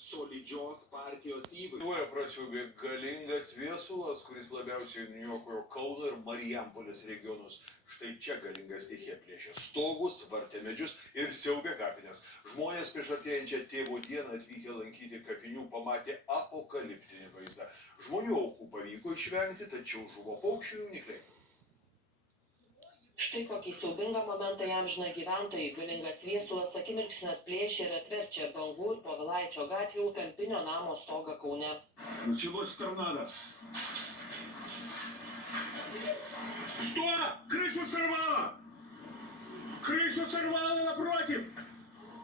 solidžios partijos įvaizdį. Lietuvoje prasiaubė galingas viesulas, kuris labiausiai niokojo Kauno ir Marijampolės regionus. Štai čia galinga stichija plėšė stogus, vartė medžius ir siaubė kapines. Žmonės prieš artėjančią tėvo dieną atvykę lankyti kapinių pamatė apokaliptinį vaizdą. Žmonių aukų pavyko išvengti, tačiau žuvo paukščių jaunikliai. Štai kokį siaubingą momentą įamžino gyventojai. Galingas viesulas akimirksniu atplėšė ir atverčia Bangų ir Povilaičio gatvių kampinio namo stogą Kaune. Началось торнадо. Что? Крышу сорвало! Крышу сорвало напротив!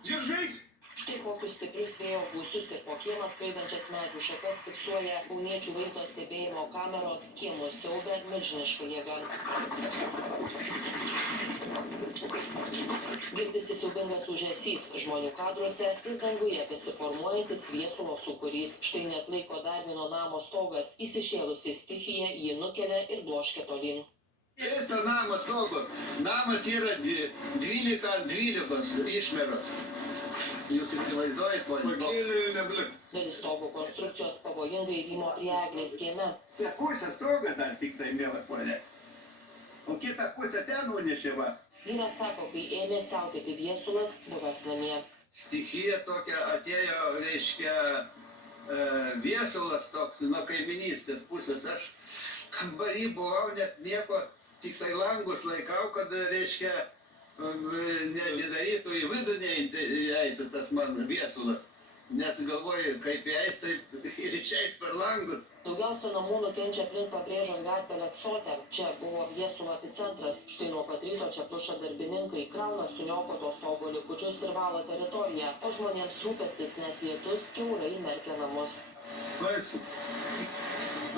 Держись! Štai kokius stiprius vėjo gūsius ir po kiemą skraidančias medžių šakas fiksuoja kauniečių vaizdo stebėjimo kameros. Kiemus siaubia milžiniška jėga. Girdisi siaubingas ūžesys žmonių kadruose ir danguje besiformuojantis viesulo sūkurys. Štai neatlaiko dar vieno namo stogas. Įsišėlusi stichija jį nukelia ir bloškia tolyn. Viso namo stogo. Namas yra 12 išmeros. Jūs įsivaizduojat, Dalis stogo konstrukcijos pavojingai rymo prie eglės kieme. Čia pusė stogo dar tik tai, mėla ponė. O kitą pusę ten nunešė va. Vyras sako, kai ėmė siautėti viesulas, buvęs namie. Stichija tokia atėjo, reiškia, viesulas toks nuo kaiminystės pusės. Aš kambarį buvau, net nieko, tik tai langus laikau, kad, reiškia, nedarytų į vidų neįeitų tas man viesulas. Nes galvoju, kaip įeis, taip ir išeis per langus. Daugiausia namų nukenčia aplink Pabrėžos gatvę Leksotę. Čia buvo viesulo epicentras. Štai nuo pat ryto čia pluša darbininkai, krauna suniokoto stogo likučius ir valo teritoriją. O žmonėms rūpestis, nes lietus kiaurai merkia namus. Baisu.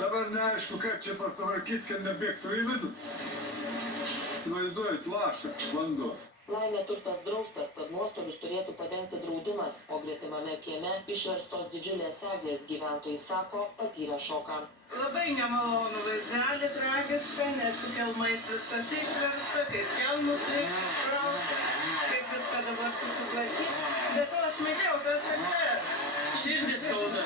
Dabar neaišku, kaip čia patvarkyti, kad nebėgtų į vidų. Įsivaizduojat, laša, vanduo. Laimė turtas draustas, tad nuostolius turėtų padengti draudimas, o gretimame kieme išverstos didžiulės eglės gyventojai sako, patyrė šoką. Labai nemalonu vaizdelį tragišką, nes su kelmais viskas išversta, kaip kelmus reikia prausti, kaip viską dabar susitvarkyti. Bet to aš mėgėjau tas eglės. Širdis skauda.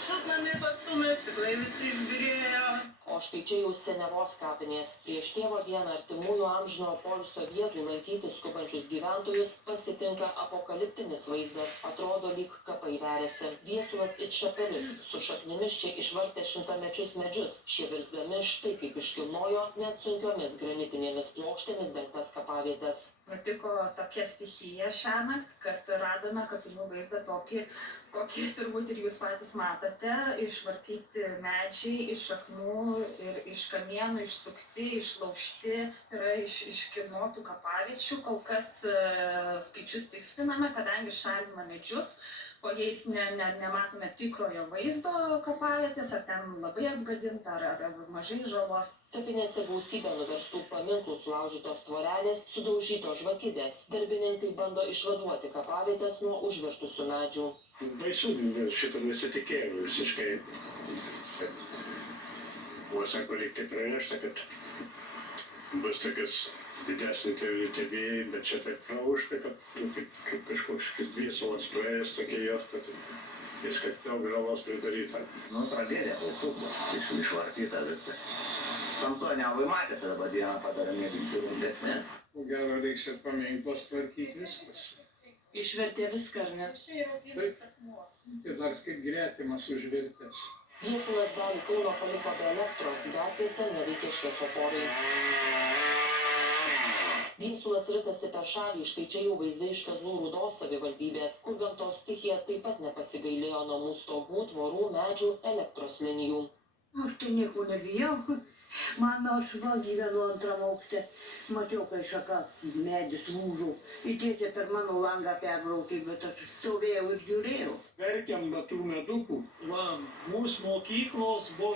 Šiltnamiai pastumė, stiklai visi išbyrėjo. O štai čia jau Senevos kapinės. Prieš tėvo dieną artimųjų amžino poilsio vietų lankyti skubančius gyventojus pasitinka apokaliptinis vaizdas. Atrodo, lyg kapai veriasi. Viesulas it šapelius, su šaknimis čia išvartė šimtamečius medžius. Šie virsdami štai kaip iškilnojo net sunkiomis granitinėmis plokštėmis dengtas kapavietes. Nutiko tokia stichija šiąnakt, kad radome kapinių vaizdą tokį, kokį turbūt ir jūs patys matote. Išvartyti medžiai iš šaknų ir iš kamienų išsukti, išlaužti, yra iškilnotų kapaviečių. Kol kas skaičius tiksliname, kadangi šaliname medžius, po jais nematome tikrojo vaizdo kapavietės, ar ten labai apgadinta, ar mažai žalos. Kapinėse gausybė nuverstų paminklų, sulaužytos tvorelės, sudaužytos žvakidės. Darbininkai bando išvaduoti kapavietės nuo užvirtusių medžių. Baisu, šitą nesitikėjau visiškai. Buvo sako, liktai pranešta, kad bus tokias didesnį tebėjai, bet čia taip praušta, kad kaip kažkoks viesulas praėjęs tokia jos, kad viskas daug žalos pridaryta. Nu, pradėlė, išvartyta viskas. Tamsonė, vai matėte dabar dieną padarėme rimtesnė? Gero reiks ir paminklas tvarkyti viskas. Išvertė viską, ar ne? Taip, ir dar kaip gretimas užvirtęs. Viesulas dalį Kauno paliko be elektros, gatvėse neveikia šviesoforai. Viesulas ritasi per šalį, štai čia jau vaizdai iš Kazlų Rūdos savivaldybės, kur gamtos stichija taip pat nepasigailėjo namų stogų, tvorų, medžių, elektros linijų. Aš tai nieko nebijau. Mano, aš va gyvenu antram aukšte, mačiau, kai šaka medis lūžo. Įtėtė per mano langą perbraukė, bet aš stovėjau ir žiūrėjau. Verkiam tų medukų. Va, mūsų mokyklos buvo.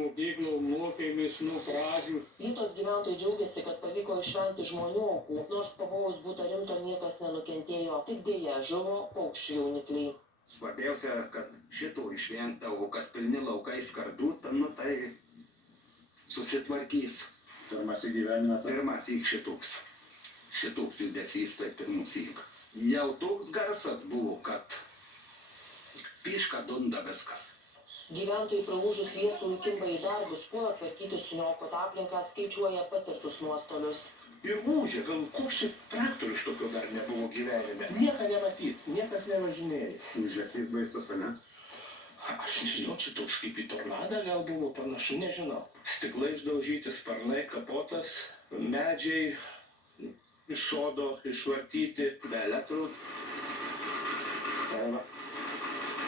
Mokyklų mokėmės nuo pradžių. Vietos gyventojai džiaugiasi, kad pavyko išvengti žmonių aukų, nors pavojaus būta rimto niekas nenukentėjo, tik dėja žuvo paukščių jaunikliai. Svarbiausia, kad šito išvengta, o kad pilni laukai skardų, nu tai susitvarkys. Pirmas į gyvenimą. Pirmas į šitoks judesys, tai pirmus įk. Jau toks garsas buvo, kad pieška dunda viskas. Gyventojai praūžus viesului kimba į darbus, puola tvarkyti suniokotą aplinką, skaičiuoja patirtus nuostolius. Ir ūžė, gal koks čia traktorius tokio dar nebuvo gyvenime. Nieko nematyt, niekas nevažinėja. Užgesys baisus, ne? Aš nežinau, čia toks kaip į tornadą gal buvo panašu, nežinau. Stiklai išdaužyti, sparnai, kapotas, medžiai iš sodo išvartyti, be elektros. Tai va.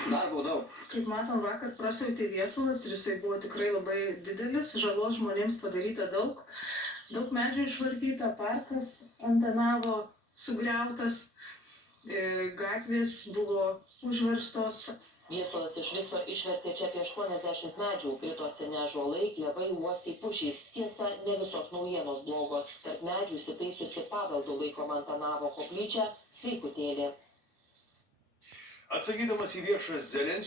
Darbo daug. Kaip matom, vakar prasiautė viesulas ir jisai buvo tikrai labai didelis, žalos žmonėms padaryta daug. Daug medžių išvartyta, parkas ant Danavo sugriautas, gatvės buvo užverstos. Viesulas iš viso išvertė čia apie 80 medžių, kritosi ne ąžuolai, klevai, uosiai, pušys. Tiesa, ne visos naujienos blogos. Tarp medžių įsitaisiusi paveldu laikoma Antanavo koplyčia Sveikutėlė. Atsakydamas į viešą Zelenskio